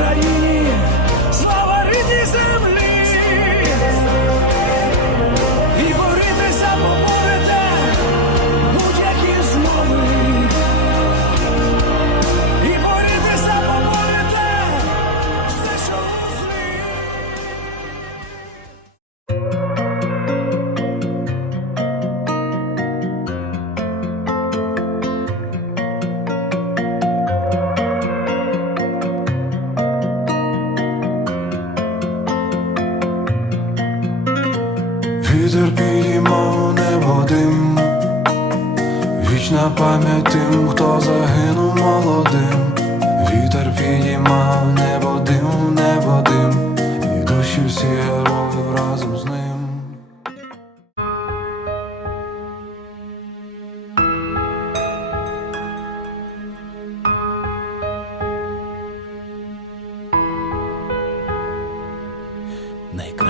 Україні, Вітер підіймав небо дим, вічна пам'ять тим, хто загинув молодим. Вітер підіймав небо дим, небо дим, і душі всі героїв разом з ним. Найкращих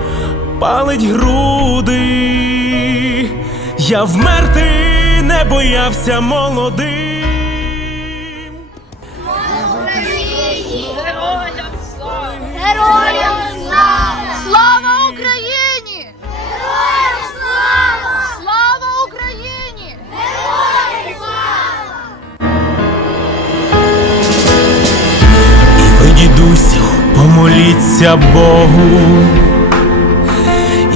палить груди. Я вмерти не боявся молодим. Героям слава! Героям слава! Слава Україні! Героям слава! Слава Україні! Героям слава! І ви, дідусю, помоліться Богу.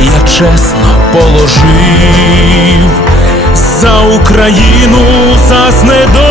я чесно положив за Україну, за знедолених